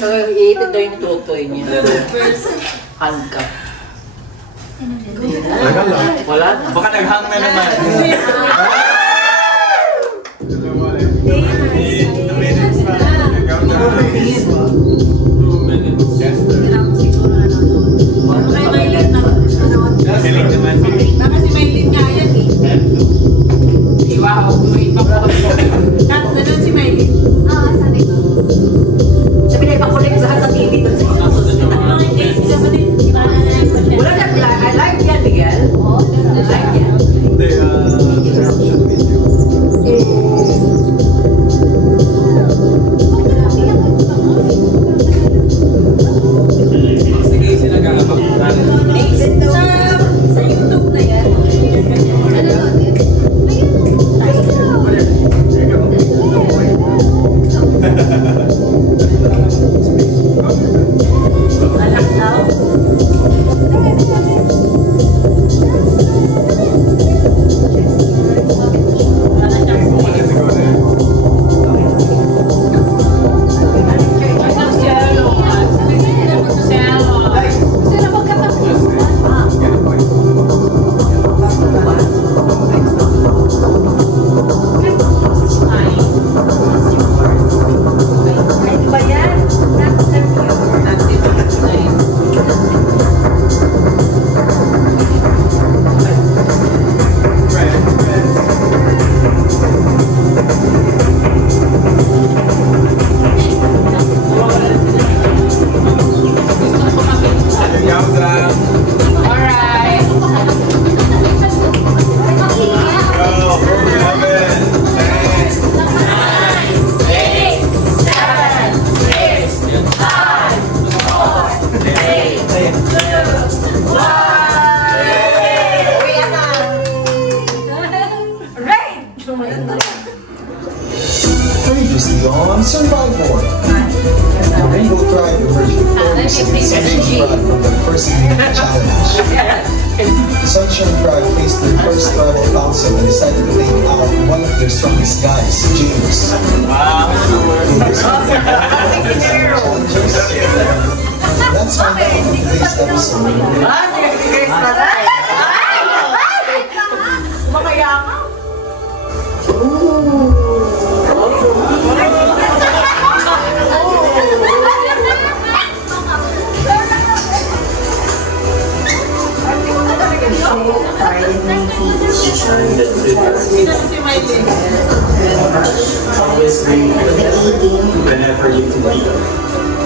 iitid daw yung tutoy niya. Handcuff. Wala? Baka naghang na naman. Baka si Maylin nga yan eh. Wow, may Kat, ganun si Maylin. Sabi ko. Sabi na ipakulik sa TV doon sa wala na, I like yan, Miguel. I like yan. Hindi, interaction video. Sige, sinagabak. Sa YouTube na yan. Previously on Survivor, the Rainbow Tribe emerged victorious in the Sunshine Tribe from the first evening challenge. The Sunshine Tribe faced their first tribal council and decided to take out one of their strongest guys, James. Let's find out in today's episode. Always bring whenever you can be.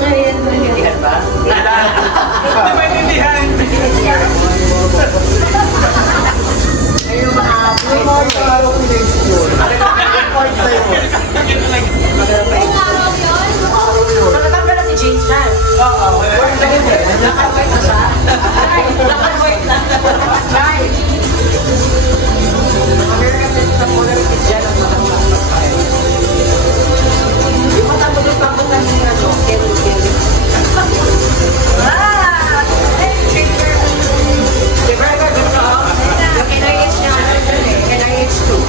Yan ba? Hindi maintindihan. Ayun maapoy. So natanggal na si James dyan? Oo. Nakawait na siya? Nakawait na. Right. America says na muna rin si Jen ang matanggal. Yung matanggal na si Kelly. Si Berger gusto. Yung NIH niya. NIH 2.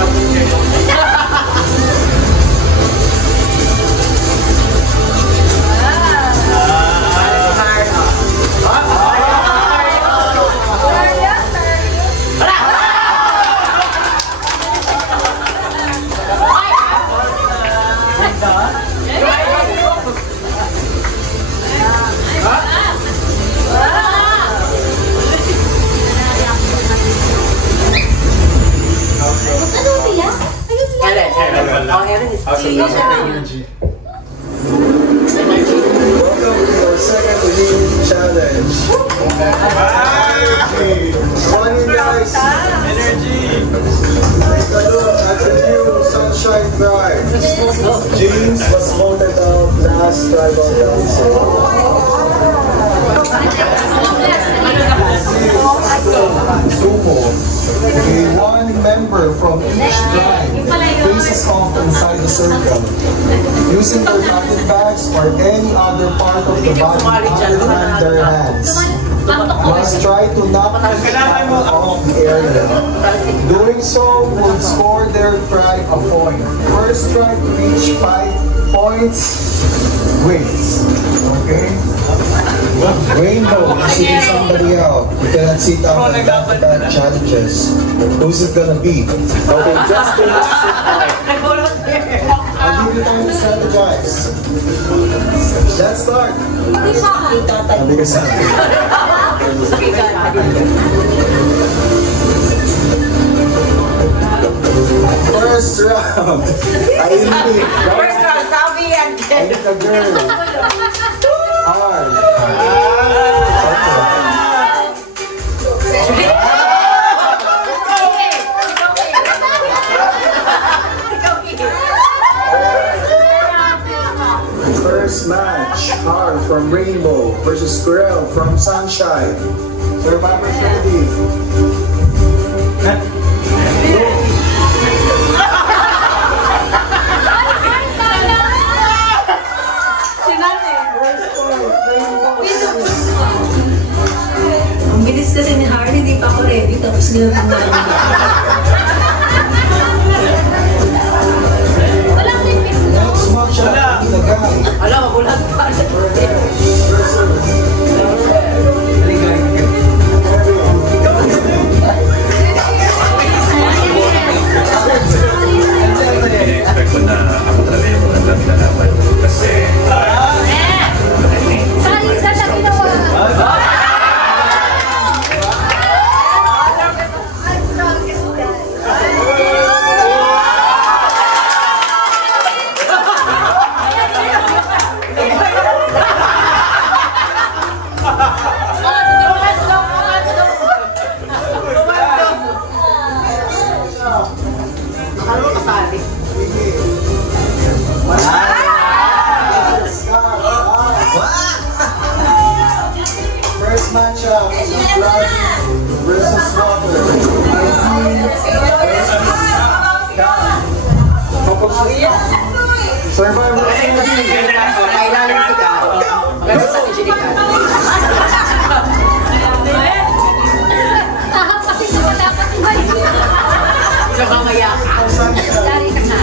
Energy. Welcome to our second evening challenge. Morning, guys. Energy. Take a look at the new Sunshine Tribe. James was voted out last tribal council. Sumo, one member from each tribe faces off inside the circle, using their bucket bags or any other part of the body other than their hands. Must try to knock the off the area. Doing so would score their tribe a point. First tribe to reach 5 points wins. Okay? Rainbow, you're sitting somebody out. You cannot sit out and back-to-back challenges. Who's it gonna be? Okay, Justin, I'll give you time to strategize. Let's start. Sabi ka sa akin. First round. First round, sabi yan. I need a girl. Hard. First match, Har from Rainbow versus Squirrel from Sunshine. Survivors ready. Ang bilis kasi ni Harley, hindi pa ako ready. Tapos ginagawa mo. Next match, the guy. Alam, magulat pa. Expect ko na ako talaga yung mga nilalaban kasi First matchup, Blood versus Water. Survivor Kailangan si Karo. Pero sa Angelica. Siya mamaya ka. Dari ka sa.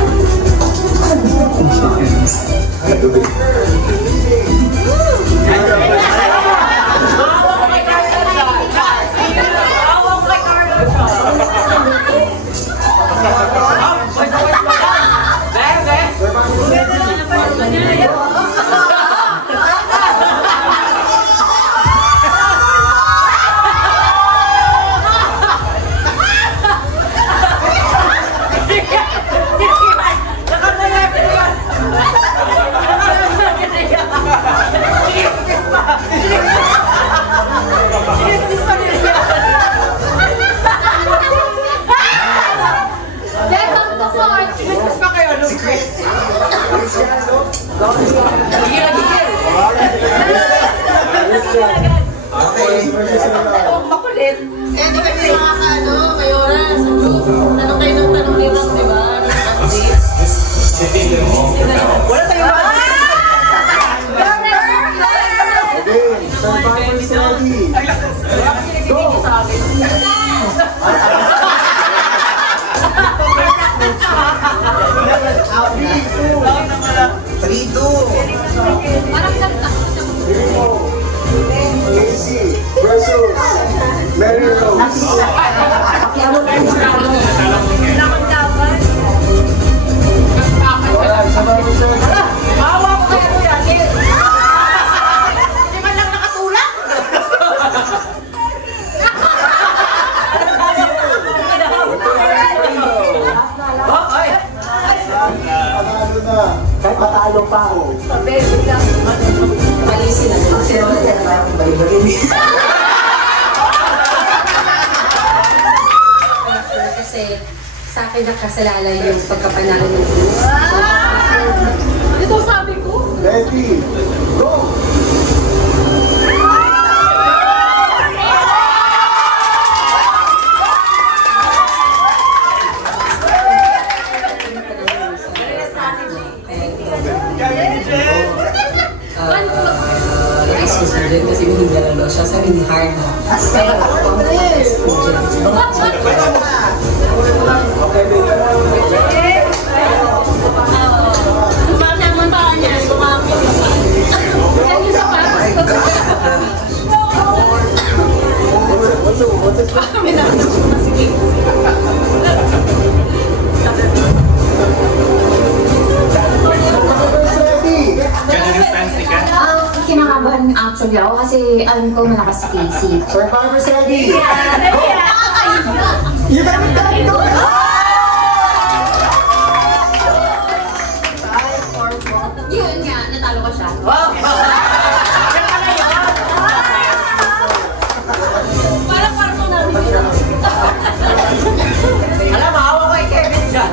Makulit. Eh, di kayo nakakaano, kayo oras. Tanong kayo ng tanong ni Rock, di ba? Wala tayo ba? Okay, Survivors ready. Go! Casey versus Mary Rose. Alright, Survivors ready. Mawa ko kayo kuya. Hindi man lang nakatulak. Panalo na. Kahit matalo pa ako. Sabi, biglang malisin na. Kasi kasi sa akin nakasalalay yung pagkapanalo ng Ito sabi ko. Ready, go! Rice ko sa rin kasi hindi nalalo siya. Sabi ni Hard na. Kaya ako ang Bakit naman pa niya? Sumaki. actually ako kasi alam ko malakas si Casey. Performers ready! You better do it! Yun nga, natalo ko siya. Parang ko namin yun. Alam, maawa ko kay Kevin dyan.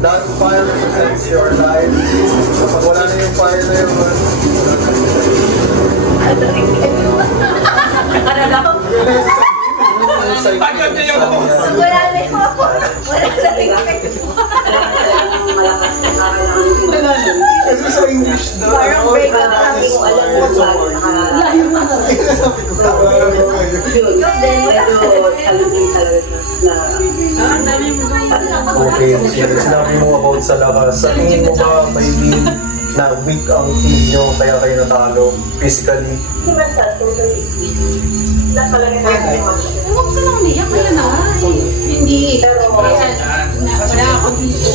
That fire represents your life. Kapag wala na yung fire na yun, Pagod na yung Wala na yung kasi sa English daw, Parang break up lang. Okay, sinabi mo about sa lakas. Sa tingin mo ba may need na weak ang team nyo kaya kayo natalo physically? Huwag ka lang umiyak, kaya na. Hindi. Wala ako dito.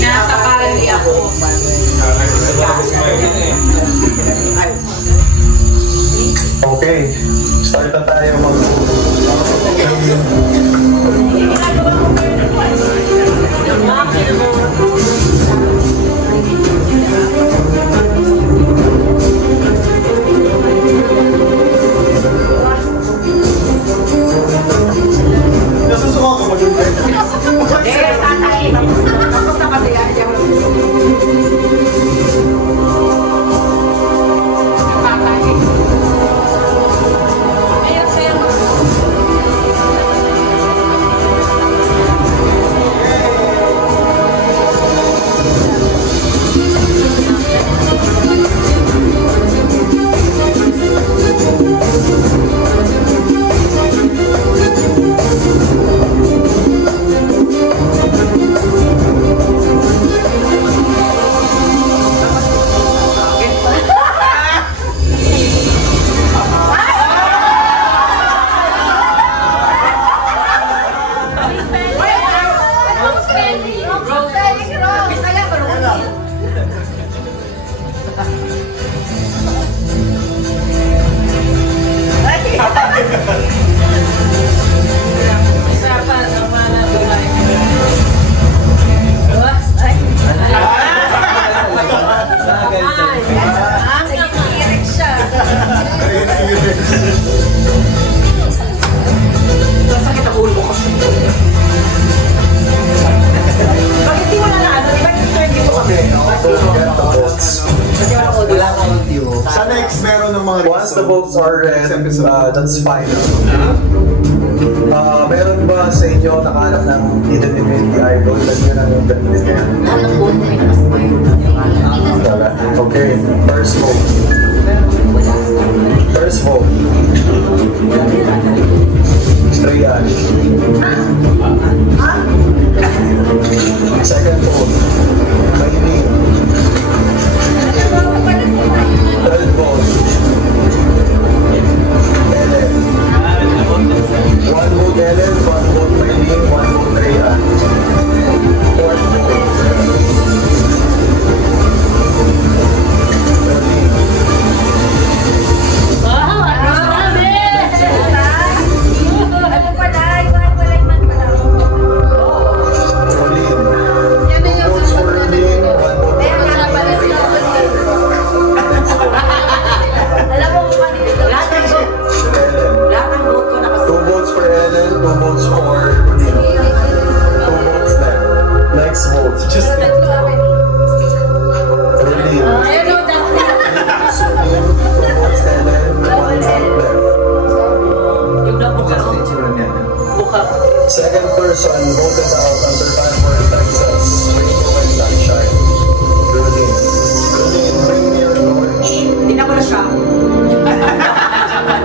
Nasa party ako. Okay, start na tayo mag... Nasusuka ka ba dun? Tapos na kasi yan. Sakit ang ulo ko. Bakit di wala na ano? Di ba yung turn dito kami? Kasi wala akong audio. Sa next, meron ng mga Once the votes are read, that's final. Meron ba sa inyo nakahanap ng hidden divinity idol? Lagyan na yung ganito niya. Okay, first vote. First vote. Triage. Second vote. Mahiling. Third vote. Just Pero tatlo akin. Erlene. Ayun o, Justin. Celine promotes Ellen. Double L. Yung nabuka. Kasi itsura niya. Buka. Second person voted out on Survivor Texas. Rainbow and Sunshine. Erlene. Erlene, bring me your torch. Hindi na ko na siya.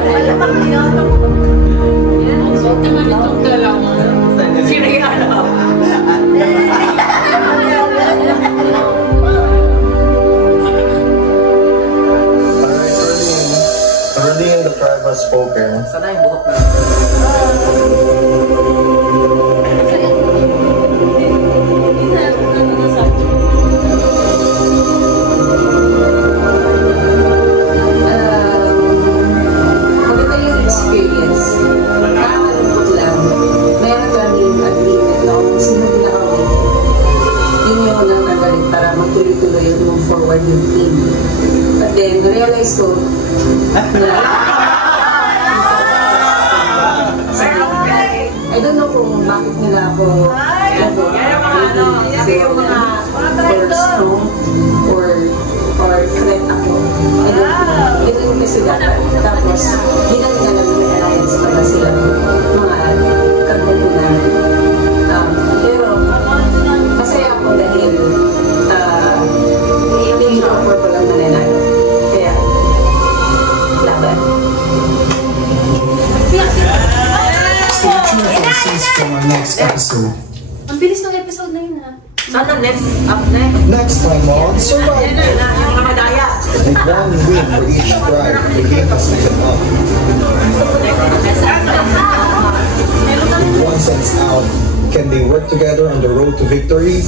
Wala pang binoto. Yan. So, tama nitong dalawa. Si Rihanna. Alright, Erlene. Erlene, the tribe has spoken. Sana yung buhok na. Maganda yung experience. Nakakalungkot lang. Meron kaming agreement na kung sino pinaka-win. Yun yung unang nagalit para magtuloy-tuloy yung move forward yung team. But then, realize ko na I don't know kung bakit nila ako first or threat ako. I don't know. Ito yung kasi dapat. Tapos, ginagalang yung alliance para sila mga kagutunan. Pero, masaya ako dahil hindi ko for palang mananalo. Kaya, laban. Stay tuned for the scenes from our next episode. Ang bilis ng episode na yun, ha? Sana next, up next. Next time on Survivor. Yung mga madaya. With one win for each tribe to keep us taken up. With one sense out, can they work together on the road to victory?